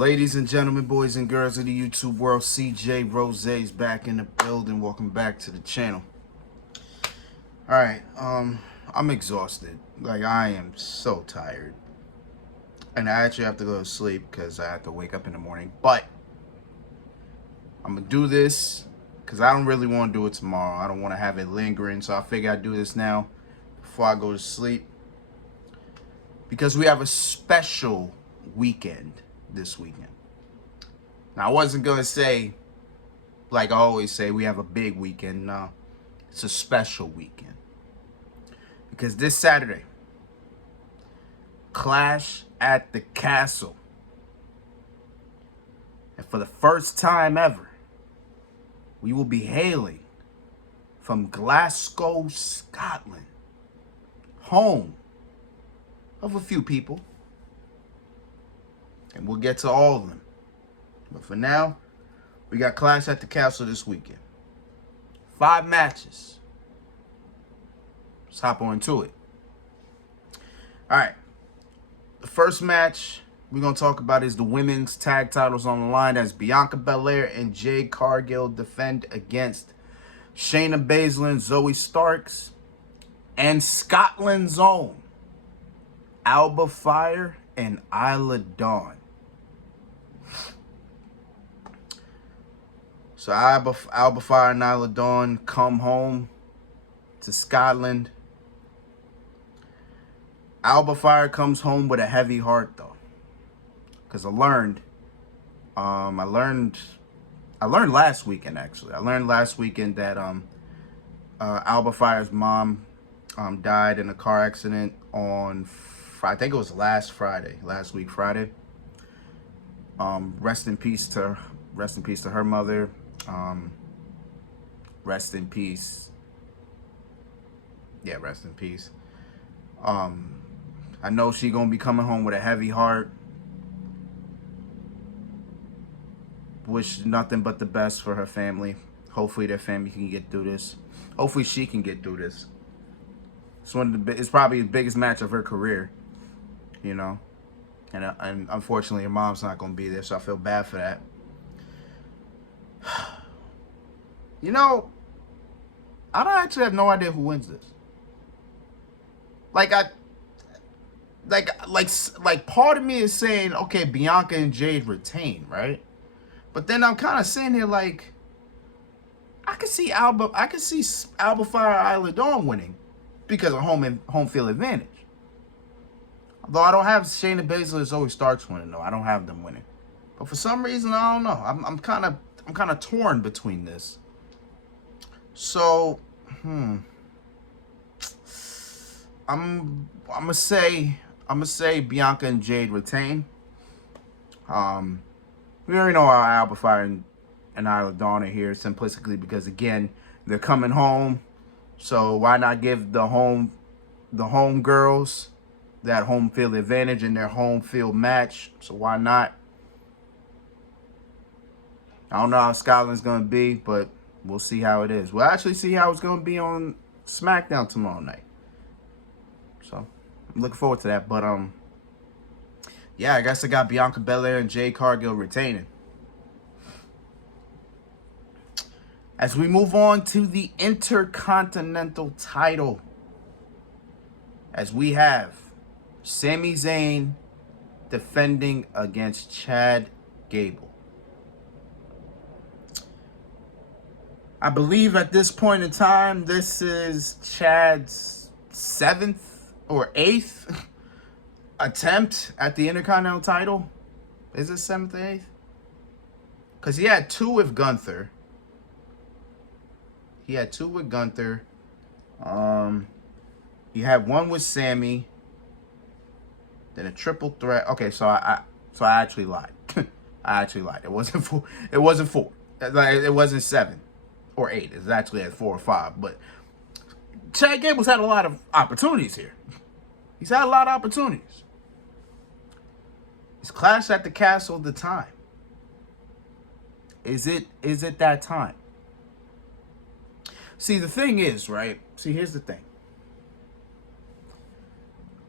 Ladies and gentlemen, boys and girls of the YouTube world, CJ Rose's back in the building. Welcome back to the channel. Alright, I'm exhausted. Like, I am so tired. And I actually have to go to sleep because I have to wake up in the morning. But I'm going to do this because I don't really want to do it tomorrow. I don't want to have it lingering. So I figure I'd do this now before I go to sleep. Because we have a special weekend this weekend. Now, I wasn't going to say, like I always say, we have a big weekend. No, it's a special weekend. Because this Saturday, Clash at the Castle. And for the first time ever, we will be hailing from Glasgow, Scotland, home of a few people. And we'll get to all of them. But for now, we got Clash at the Castle this weekend. 5 matches. Let's hop on to it. Alright. The first match we're going to talk about is the women's tag titles on the line as Bianca Belair and Jade Cargill defend against Shayna Baszler and Zoe Starks and Scotland's own Alba Fire and Isla Dawn. So Alba Fire and Isla Dawn come home to Scotland. Alba Fire comes home with a heavy heart though, because I learned last weekend actually. I learned last weekend that Alba Fire's mom died in a car accident on I think it was last week Friday. Rest in peace to her mother. Rest in peace. Yeah, rest in peace. I know she gonna be coming home with a heavy heart. Wish nothing but the best for her family. Hopefully their family can get through this. Hopefully she can get through this. It's probably the biggest match of her career, you know. And unfortunately, her mom's not gonna be there, so I feel bad for that. You know, I don't actually have no idea who wins this. Like part of me is saying, okay, Bianca and Jade retain, right? But then I'm kind of saying here, like, I could see Alba Fire Isla Dawn winning because of home field advantage. Although I don't have Shayna Baszler Zoe Starks winning, though. I don't have them winning. But for some reason, I don't know. I'm kind of torn between this. So, I'm gonna say Bianca and Jade retain. We already know how Alba Fire and Isla Dawn are here simplistically because again they're coming home, so why not give the home girls that home field advantage in their home field match? So why not? I don't know how Scotland's gonna be, but we'll see how it is. We'll actually see how it's gonna be on SmackDown tomorrow night. So I'm looking forward to that. But yeah, I guess I got Bianca Belair and Jade Cargill retaining. As we move on to the Intercontinental title, as we have Sami Zayn defending against Chad Gable. I believe at this point in time, this is Chad's 7th or 8th attempt at the Intercontinental title. Is it 7th or 8th? Because he had 2 with Gunther. He had 2 with Gunther. He had 1 with Sammy. Then a triple threat. Okay, so I actually lied. I actually lied. It wasn't 4. It wasn't 4. It wasn't 7 or 8. It's actually at 4 or 5. But Chad Gable's had a lot of opportunities here. He's had a lot of opportunities. Is Clash at the Castle the time? Is it that time? See, the thing is, right? See, here's the thing.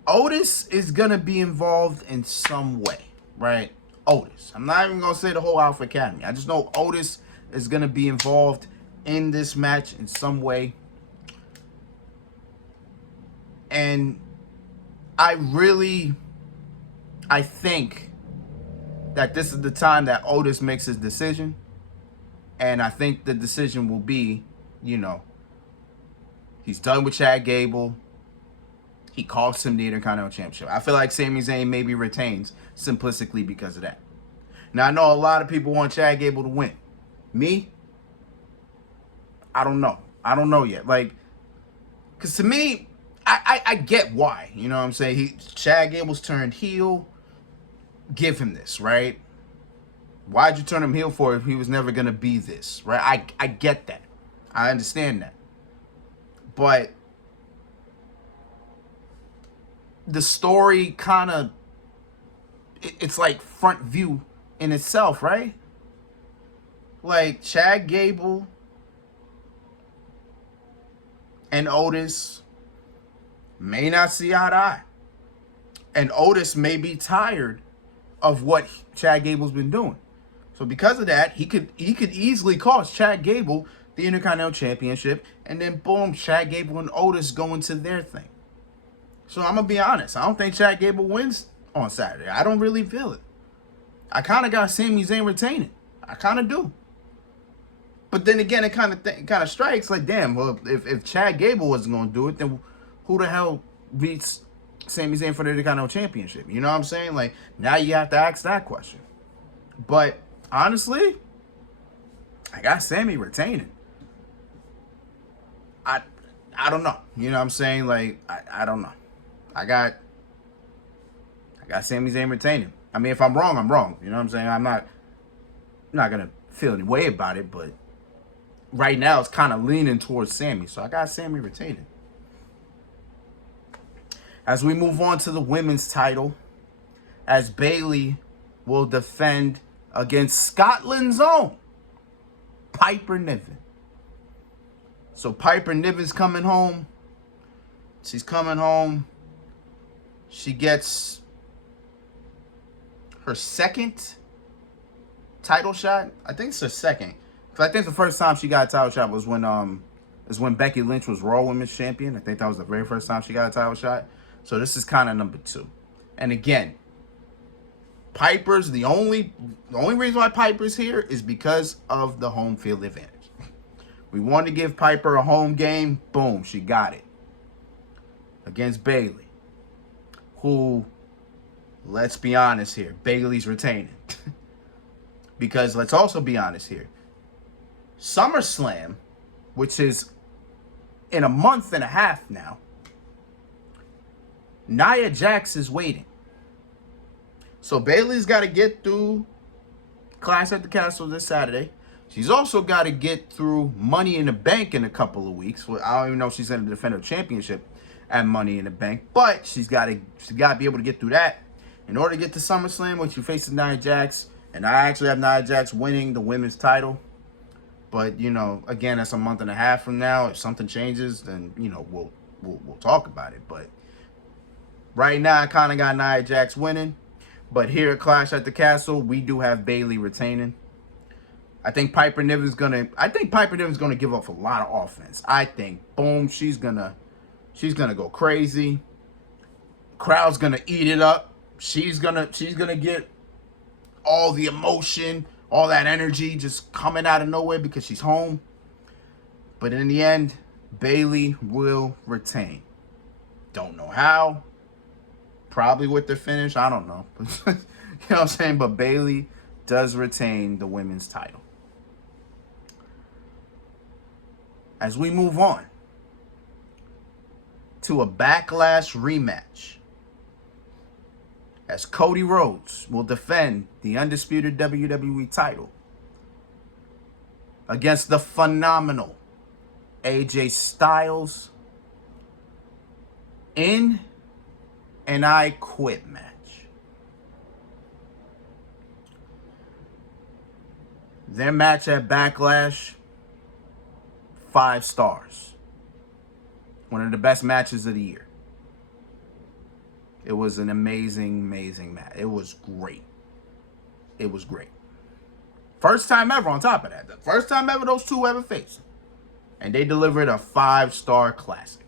Otis is going to be involved in some way, right? Otis. I'm not even going to say the whole Alpha Academy. I just know Otis is going to be involved in this match in some way. And I think that this is the time that Otis makes his decision. And I think the decision will be, he's done with Chad Gable. He costs him the Intercontinental Championship. I feel like Sami Zayn maybe retains simplistically because of that. Now, I know a lot of people want Chad Gable to win. Me? I don't know. I don't know yet. Because to me, I get why. You know what I'm saying? Chad Gable's turned heel. Give him this, right? Why'd you turn him heel for if he was never going to be this, right? I get that. I understand that. But the story kind of, it's like front view in itself, right? Like Chad Gable and Otis may not see eye to eye. And Otis may be tired of what Chad Gable's been doing. So because of that, he could easily cost Chad Gable the Intercontinental Championship, and then boom, Chad Gable and Otis go into their thing. So I'm going to be honest. I don't think Chad Gable wins on Saturday. I don't really feel it. I kind of got Sami Zayn retaining. I kind of do. But then again, it kind of strikes like, damn, well, if Chad Gable wasn't going to do it, then who the hell beats Sami Zayn for the Intercontinental Championship? You know what I'm saying? Like, now you have to ask that question. But honestly, I got Sami retaining. I don't know. You know what I'm saying? Like, I don't know. I got Sami Zayn retaining. I mean, if I'm wrong, I'm wrong. You know what I'm saying? I'm not gonna feel any way about it, but right now it's kind of leaning towards Sami. So I got Sami retaining. As we move on to the women's title, as Bayley will defend against Scotland's own Piper Niven. So Piper Niven's coming home. She's coming home. She gets her second title shot. I think it's her second. Because I think the first time she got a title shot was when Becky Lynch was Raw Women's Champion. I think that was the very first time she got a title shot. So this is kind of number 2. And again, Piper's the only reason why Piper's here is because of the home field advantage. We wanted to give Piper a home game. Boom, she got it. Against Bayley. Who, let's be honest here, Bayley's retaining. Because let's also be honest here. SummerSlam, which is in a month and a half now, Nia Jax is waiting. So Bayley's got to get through Clash at the Castle this Saturday. She's also got to get through Money in the Bank in a couple of weeks. Well, I don't even know if she's going to defend her championship at Money in the Bank, but she's got to be able to get through that in order to get to SummerSlam, which she faces Nia Jax. And I actually have Nia Jax winning the women's title. But again, that's a month and a half from now. If something changes, then we'll talk about it. But right now, I kind of got Nia Jax winning. But here at Clash at the Castle, we do have Bayley retaining. I think Piper Niven's gonna give up a lot of offense. I think, boom, she's gonna go crazy. Crowd's gonna eat it up. She's gonna get all the emotion, all that energy just coming out of nowhere because she's home. But in the end, Bayley will retain. Don't know how. Probably with the finish. I don't know. You know what I'm saying? But Bayley does retain the women's title. As we move on to a Backlash rematch, as Cody Rhodes will defend the undisputed WWE title against the phenomenal AJ Styles in an I Quit match. Their match at Backlash, 5 stars. One of the best matches of the year. It was an amazing, amazing match. It was great. it was great. First time ever on top of that. The first time ever those two ever faced. And they delivered a 5-star classic.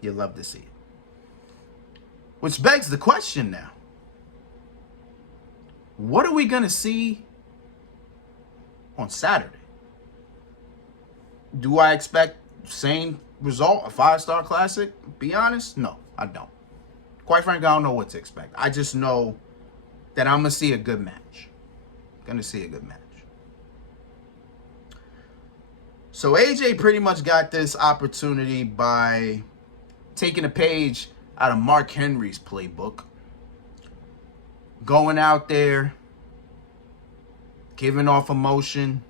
You love to see it. Which begs the question now. What are we going to see on Saturday? Do I expect same result, a 5-star classic? Be honest, no, I don't. Quite frankly, I don't know what to expect. I just know that I'm going to see a good match. So AJ pretty much got this opportunity by taking a page out of Mark Henry's playbook. Going out there, giving off emotion,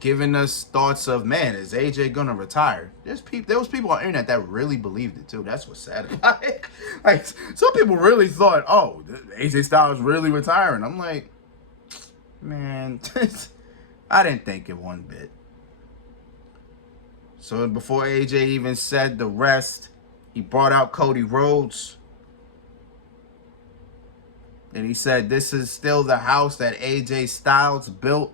giving us thoughts of, man, is AJ gonna retire? There was people on the internet that really believed it too. That's what's sad about it. Like, some people really thought, oh, AJ Styles really retiring. I'm like, man, I didn't think it one bit. So before AJ even said the rest, he brought out Cody Rhodes. And he said, this is still the house that AJ Styles built.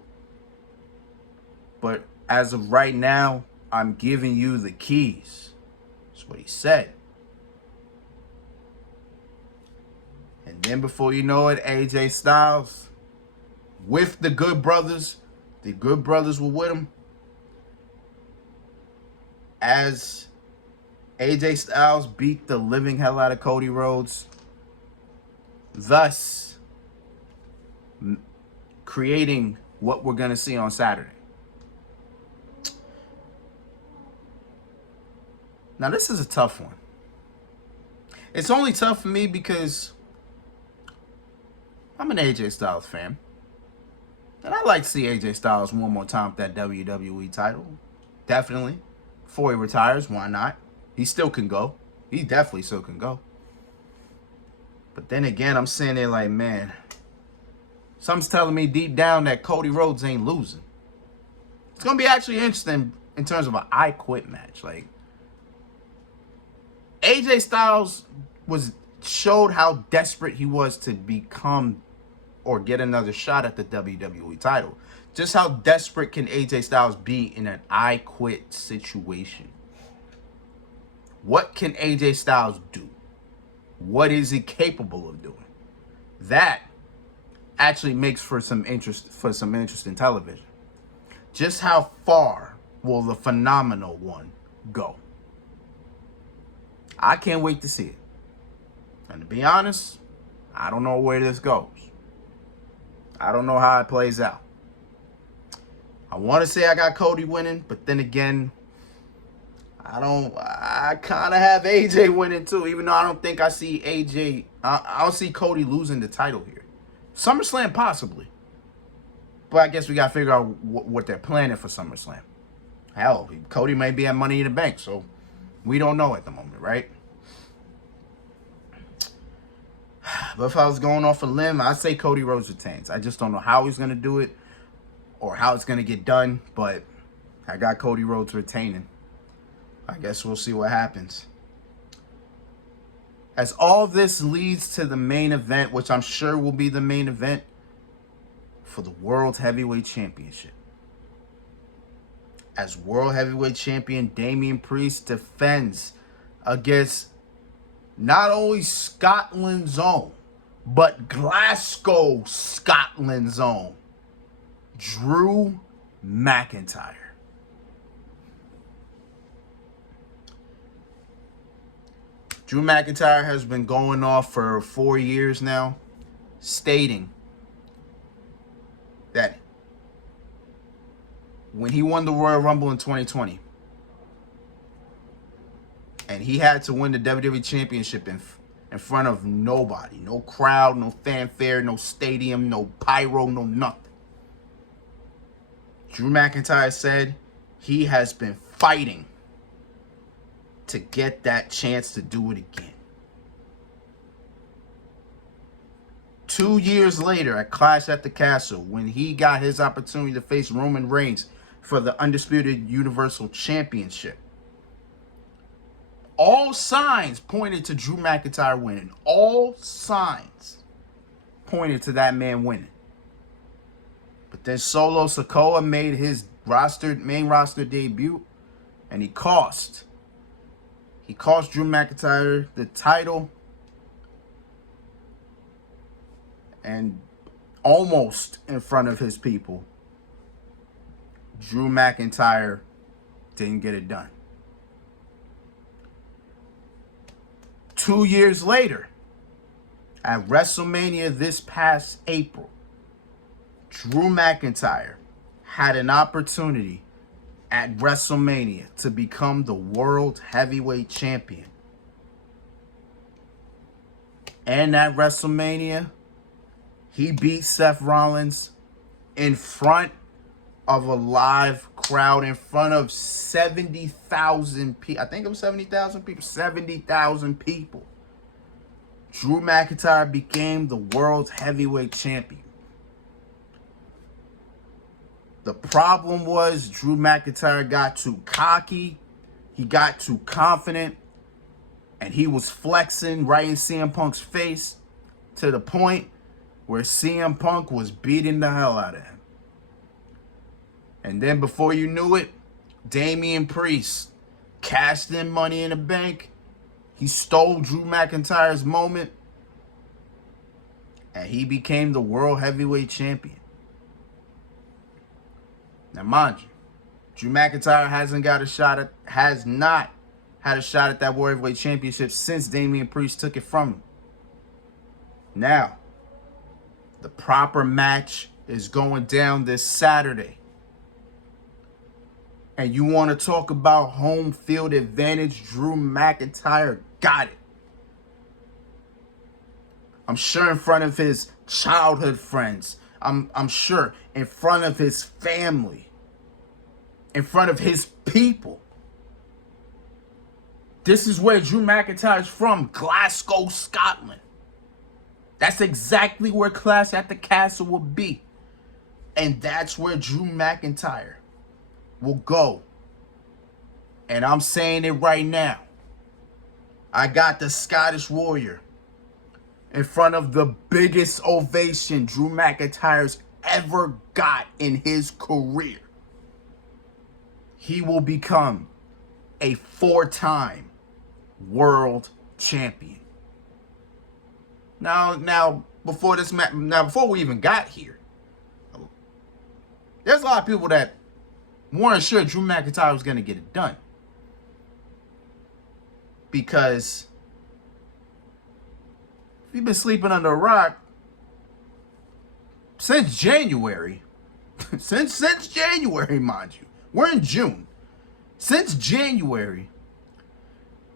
But as of right now, I'm giving you the keys. That's what he said. And then before you know it, AJ Styles with the Good Brothers were with him. As AJ Styles beat the living hell out of Cody Rhodes, thus creating what we're going to see on Saturday. Now, this is a tough one. It's only tough for me because I'm an AJ Styles fan. And I'd like to see AJ Styles one more time with that WWE title. Definitely. Before he retires, why not? He still can go. He definitely still can go. But then again, I'm sitting there like, man, something's telling me deep down that Cody Rhodes ain't losing. It's going to be actually interesting in terms of an I Quit match. Like, AJ Styles showed how desperate he was to become or get another shot at the WWE title. Just how desperate can AJ Styles be in an I Quit situation? What can AJ Styles do? What is he capable of doing? That actually makes for some interesting television. Just how far will the phenomenal one go? I can't wait to see it. And to be honest, I don't know where this goes. I don't know how it plays out. I want to say I got Cody winning, but then again, I kind of have AJ winning too, even though I don't think I see AJ. I don't see Cody losing the title here. SummerSlam possibly. But I guess we got to figure out what they're planning for SummerSlam. Hell, Cody may be at Money in the Bank, so we don't know at the moment, right? But if I was going off a limb, I'd say Cody Rhodes retains. I just don't know how he's going to do it or how it's going to get done, but I got Cody Rhodes retaining. I guess we'll see what happens. As all this leads to the main event, which I'm sure will be the main event for the World Heavyweight Championship. As World Heavyweight Champion, Damian Priest defends against not only Scotland's own, but Glasgow, Scotland's own, Drew McIntyre. Drew McIntyre has been going off for 4 years now, stating that when he won the Royal Rumble in 2020, and he had to win the WWE Championship in front of nobody, no crowd, no fanfare, no stadium, no pyro, no nothing. Drew McIntyre said he has been fighting to get that chance to do it again. 2 years later at Clash at the Castle, when he got his opportunity to face Roman Reigns for the Undisputed Universal Championship, all signs pointed to Drew McIntyre winning. All signs pointed to that man winning. But then Solo Sikoa made his main roster debut, and he cost Drew McIntyre the title, and almost in front of his people, Drew McIntyre didn't get it done. 2 years later, at WrestleMania this past April, Drew McIntyre had an opportunity at WrestleMania to become the World Heavyweight Champion. And at WrestleMania, he beat Seth Rollins in front of a live crowd, in front of 70,000 people. I think it was 70,000 people. 70,000 people. Drew McIntyre became the World Heavyweight Champion. The problem was Drew McIntyre got too cocky. He got too confident. And he was flexing right in CM Punk's face to the point where CM Punk was beating the hell out of him. And then before you knew it, Damian Priest cashed in Money in the Bank. He stole Drew McIntyre's moment. And he became the World Heavyweight Champion. Now, mind you, Drew McIntyre has not had a shot at that World Heavyweight Championship since Damian Priest took it from him. Now, the proper match is going down this Saturday. And you want to talk about home field advantage? Drew McIntyre got it. I'm sure in front of his childhood friends. I'm sure in front of his family. In front of his people. This is where Drew McIntyre is from, Glasgow, Scotland. That's exactly where Clash at the Castle will be. And that's where Drew McIntyre will go. And I'm saying it right now. I got the Scottish Warrior in front of the biggest ovation Drew McIntyre's ever got in his career. He will become a 4-time world champion. Now before we even got here, there's a lot of people that weren't sure Drew McIntyre was going to get it done. Because if you've been sleeping under a rock since January, since January, mind you, we're in June. Since January,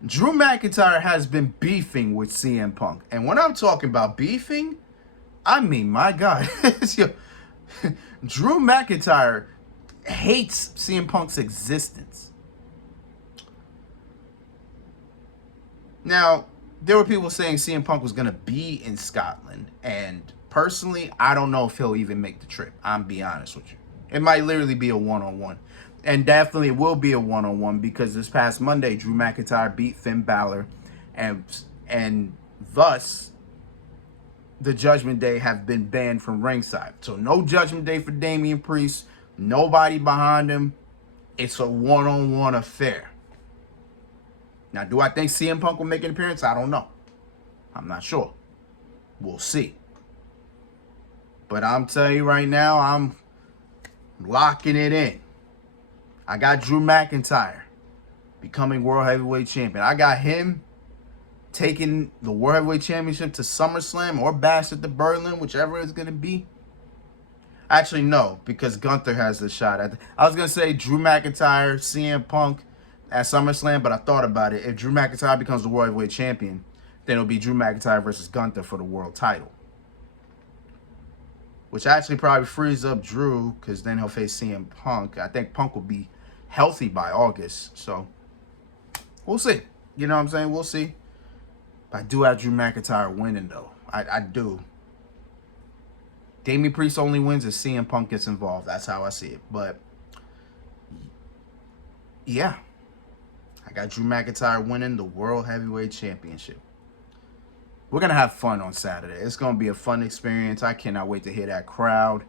Drew McIntyre has been beefing with CM Punk. And when I'm talking about beefing, I mean, my God. Drew McIntyre hates CM Punk's existence. Now, there were people saying CM Punk was going to be in Scotland. And personally, I don't know if he'll even make the trip. I'm being honest with you. It might literally be a one-on-one. And definitely will be a one-on-one because this past Monday, Drew McIntyre beat Finn Balor. And thus, the Judgment Day have been banned from ringside. So no Judgment Day for Damian Priest. Nobody behind him. It's a one-on-one affair. Now, do I think CM Punk will make an appearance? I don't know. I'm not sure. We'll see. But I'm telling you right now, I'm locking it in. I got Drew McIntyre becoming World Heavyweight Champion. I got him taking the World Heavyweight Championship to SummerSlam or Bash at the Berlin, whichever it's going to be. Actually, no, because Gunther has the shot. I was going to say Drew McIntyre, CM Punk at SummerSlam, but I thought about it. If Drew McIntyre becomes the World Heavyweight Champion, then it'll be Drew McIntyre versus Gunther for the world title. Which actually probably frees up Drew, because then he'll face CM Punk. I think Punk will be healthy by August. So, we'll see. You know what I'm saying? We'll see. But I do have Drew McIntyre winning, though. I do. Damian Priest only wins if CM Punk gets involved. That's how I see it. But, yeah. I got Drew McIntyre winning the World Heavyweight Championship. we're going to have fun on Saturday. It's going to be a fun experience. I cannot wait to hear that crowd.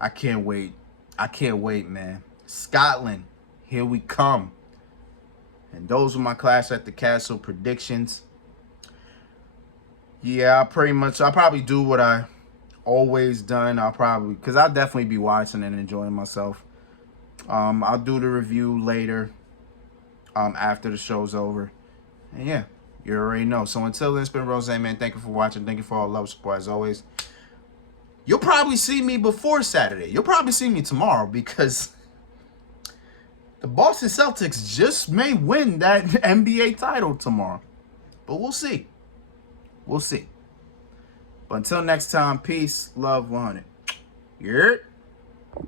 I can't wait. I can't wait, man. Scotland, here we come. And those are my Clash at the Castle predictions. Yeah, I'll probably do what I always done. Because I'll definitely be watching and enjoying myself. I'll do the review later, after the show's over. And yeah, you already know. So until then, it's been Rose, man. Thank you for watching. Thank you for all the love, support, as always. You'll probably see me before Saturday. You'll probably see me tomorrow because the Boston Celtics just may win that NBA title tomorrow. But we'll see. We'll see. But until next time, peace, love, 100. You heard?